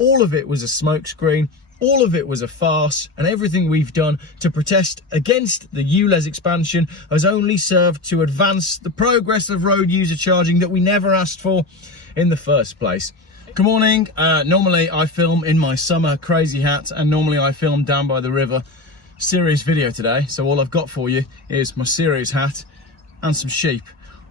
all of it was a smokescreen, all of it was a farce, and everything we've done to protest against the ULEZ expansion has only served to advance the progress of road user charging that we never asked for in the first place. Good morning. Normally I film in my summer crazy hat, and normally I film down by the river. Serious video today, so all I've got for you is my serious hat and some sheep.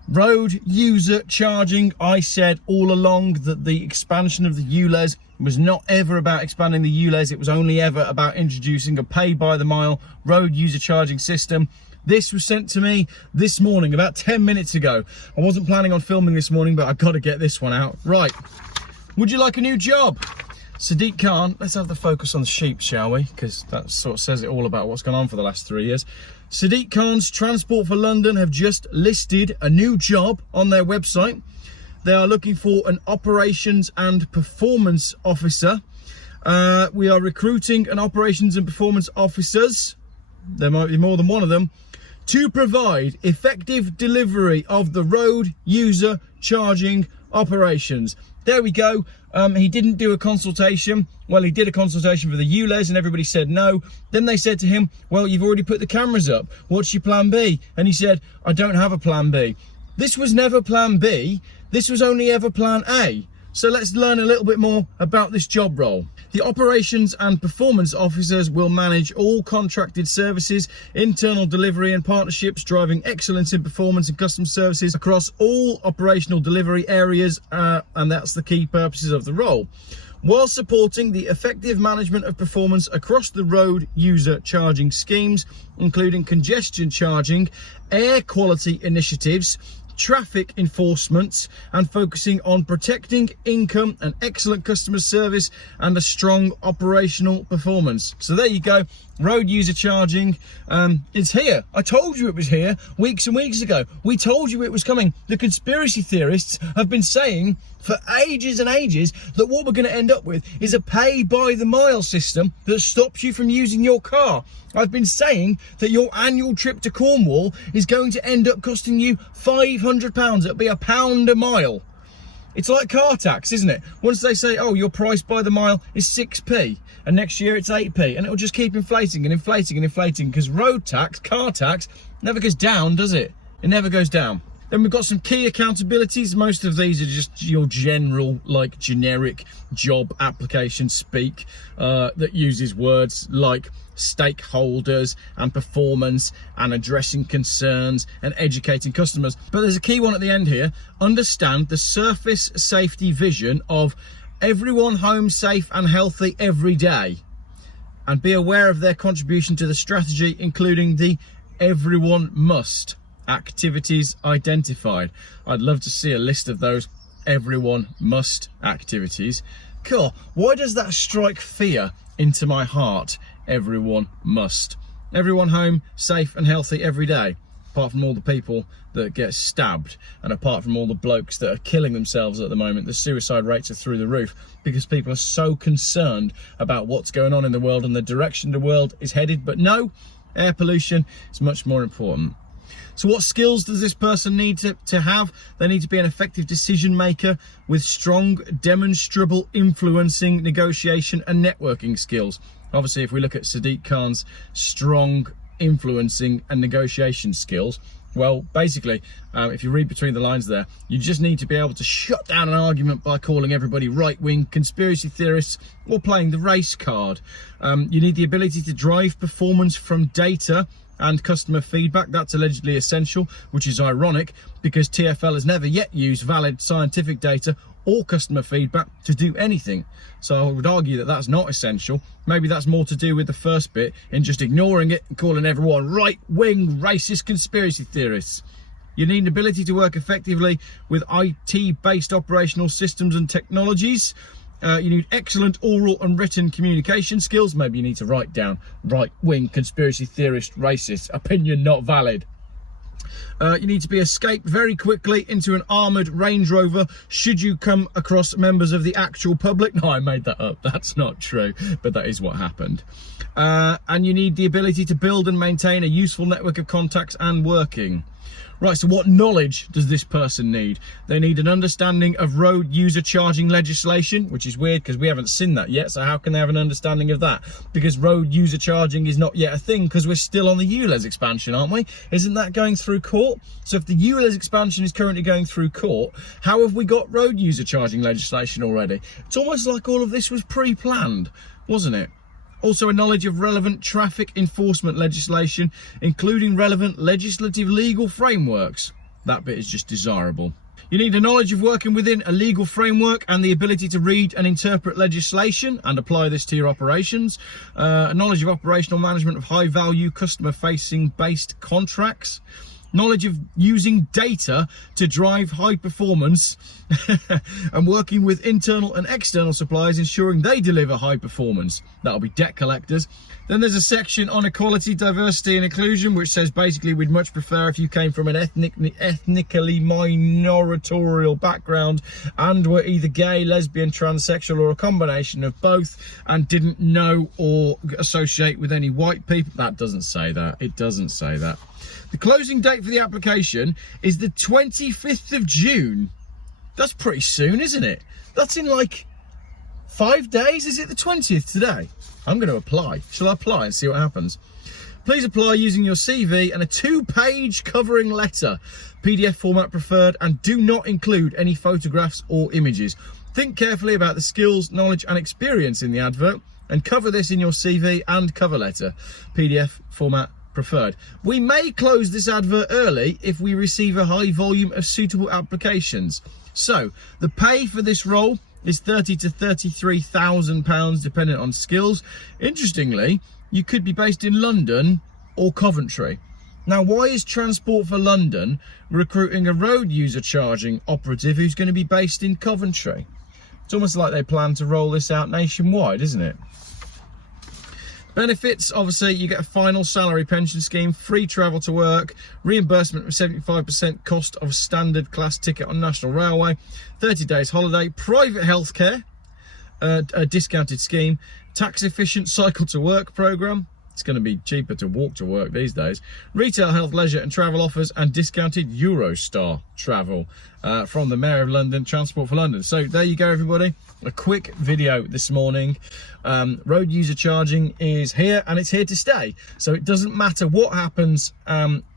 Road user charging. I said all along that the expansion of the ULEZ was not ever about expanding the ULEZ. It was only ever about introducing a pay by the mile road user charging system. This was sent to me this morning, about 10 minutes ago. I wasn't planning on filming this morning, but I've got to get this one out. Right, would you like a new job? Sadiq Khan, let's have the focus on the sheep, shall we? Because that sort of says it all about what's gone on for the last 3 years. Sadiq Khan's Transport for London have just listed a new job on their website. They are looking for an operations and performance officer. We are recruiting an operations and performance officers, there might be more than one of them, to provide effective delivery of the road user charging operations. There we go. He didn't do a consultation. Well, he did a consultation for the ULEZ and everybody said no. Then they said to him, well, you've already put the cameras up. What's your plan B? And he said, I don't have a plan B. This was never plan B. This was only ever plan A. So let's learn a little bit more about this job role. The operations and performance officers will manage all contracted services, internal delivery and partnerships, driving excellence in performance and customer services across all operational delivery areas, and that's the key purposes of the role, while supporting the effective management of performance across the road user charging schemes, including congestion charging, air quality initiatives, traffic enforcement, and focusing on protecting income and excellent customer service and a strong operational performance. So there you go, road user charging. It's here. I told you it was here weeks and weeks ago. We told you it was coming. The conspiracy theorists have been saying for ages and ages that what we're going to end up with is a pay by the mile system that stops you from using your car. I've been saying that your annual trip to Cornwall is going to end up costing you £500. It'll be £1 a mile. It's like car tax, isn't it? Once they say, oh, your price by the mile is 6p, and next year it's 8p, and it'll just keep inflating and inflating and inflating, because road tax, car tax, never goes down, does it? It never goes down. Then we've got some key accountabilities. Most of these are just your general, like, generic job application speak that uses words like stakeholders and performance and addressing concerns and educating customers. But there's a key one at the end here. Understand the surface safety vision of everyone home safe and healthy every day, and be aware of their contribution to the strategy, including the everyone must activities identified. I'd love to see a list of those everyone must activities. Cool. Why does that strike fear into my heart? Everyone must. Everyone home safe and healthy every day, apart from all the people that get stabbed, and apart from all the blokes that are killing themselves at the moment. The suicide rates are through the roof because people are so concerned about what's going on in the world and the direction the world is headed. But no, air pollution is much more important. So what skills does this person need to have? They need to be an effective decision maker with strong, demonstrable influencing, negotiation and networking skills. Obviously, if we look at Sadiq Khan's strong influencing and negotiation skills, well, basically, if you read between the lines there, you just need to be able to shut down an argument by calling everybody right-wing conspiracy theorists or playing the race card. You need the ability to drive performance from data and customer feedback. That's allegedly essential, which is ironic because TFL has never yet used valid scientific data or customer feedback to do anything. So I would argue that that's not essential. Maybe that's more to do with the first bit, in just ignoring it and calling everyone right-wing racist conspiracy theorists. You need an ability to work effectively with IT-based operational systems and technologies. You need excellent oral and written communication skills. Maybe you need to write down right-wing conspiracy theorist racist, opinion not valid. You need to be escaped very quickly into an armoured Range Rover should you come across members of the actual public. No, I made that up. That's not true, but that is what happened. And you need the ability to build and maintain a useful network of contacts and working. Right, so what knowledge does this person need? They need an understanding of road user charging legislation, which is weird because we haven't seen that yet. So how can they have an understanding of that? Because road user charging is not yet a thing because we're still on the ULEZ expansion, aren't we? Isn't that going through court? So if the ULEZ expansion is currently going through court, how have we got road user charging legislation already? It's almost like all of this was pre-planned, wasn't it? Also, a knowledge of relevant traffic enforcement legislation, including relevant legislative legal frameworks. That bit is just desirable. You need a knowledge of working within a legal framework and the ability to read and interpret legislation and apply this to your operations. A knowledge of operational management of high-value, customer-facing based contracts. Knowledge of using data to drive high performance and working with internal and external suppliers, ensuring they deliver high performance. That'll be debt collectors. Then there's a section on equality, diversity and inclusion, which says basically we'd much prefer if you came from an ethnically minoritorial background and were either gay, lesbian, transsexual or a combination of both and didn't know or associate with any white people. That doesn't say that. It doesn't say that. The closing date for the application is the 25th of June. That's pretty soon, isn't it? That's in like 5 days. Is it the 20th today? I'm going to apply. Shall I apply and see what happens? Please apply using your CV and a 2-page covering letter, PDF format preferred, and do not include any photographs or images. Think carefully about the skills, knowledge and experience in the advert and cover this in your CV and cover letter, PDF format preferred. We may close this advert early if we receive a high volume of suitable applications. So the pay for this role is £30,000 to £33,000 dependent on skills. Interestingly, you could be based in London or Coventry. Now, why is Transport for London recruiting a road user charging operative who's going to be based in Coventry? It's almost like they plan to roll this out nationwide, isn't it? Benefits, obviously, you get a final salary pension scheme, free travel to work, reimbursement of 75% cost of standard class ticket on National Railway, 30 days holiday, private healthcare, a discounted scheme, tax efficient cycle to work programme. It's going to be cheaper to walk to work these days. Retail, health, leisure and travel offers and discounted Eurostar travel from the Mayor of London, Transport for London. So there you go, everybody. A quick video this morning. Road user charging is here and it's here to stay. So it doesn't matter what happens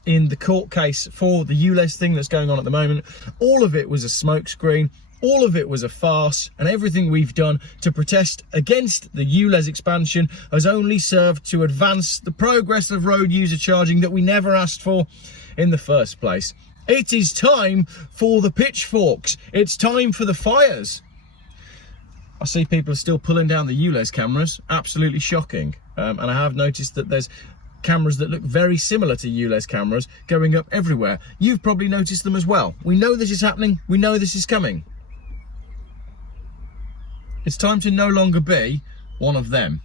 in the court case for the ULEZ thing that's going on at the moment. All of it was a smokescreen. All of it was a farce, and everything we've done to protest against the ULEZ expansion has only served to advance the progress of road user charging that we never asked for in the first place. It is time for the pitchforks. It's time for the fires. I see people are still pulling down the ULEZ cameras. Absolutely shocking. And I have noticed that there's cameras that look very similar to ULEZ cameras going up everywhere. You've probably noticed them as well. We know this is happening. We know this is coming. It's time to no longer be one of them.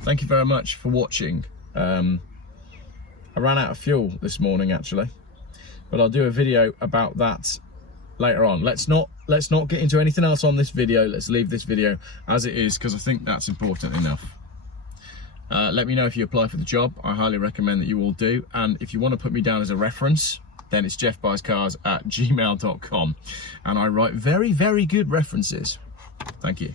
Thank you very much for watching. I ran out of fuel this morning actually, but I'll do a video about that later on. Let's not get into anything else on this video. Let's leave this video as it is because I think that's important enough. Let me know if you apply for the job. I highly recommend that you all do. And if you want to put me down as a reference, then it's geoffbuyscars@gmail.com. And I write very, very good references. Thank you.